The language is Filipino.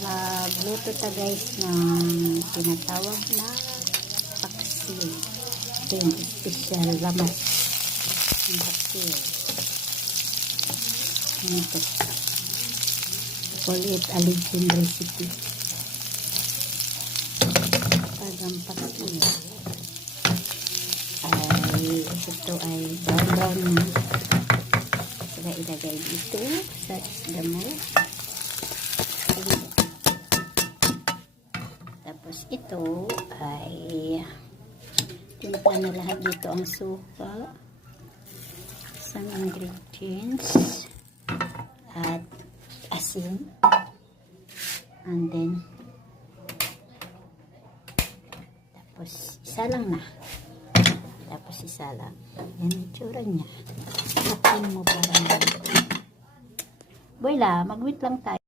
Magluto ta guys ng tinatawag na paksiw. Ito yung special lamas ng paksiw. Ito. Call it a legend recipe. Pagang paksiw. Ito ay brown na. Saka ilagay dito sa isda mo. Tapos ito ay timpla na lahat dito ang suka, some ingredients at asin, and then tapos isa lang na. Tapos isa lang. Yan ang tsura niya. Takin mo para boy la, mag-wait lang tayo.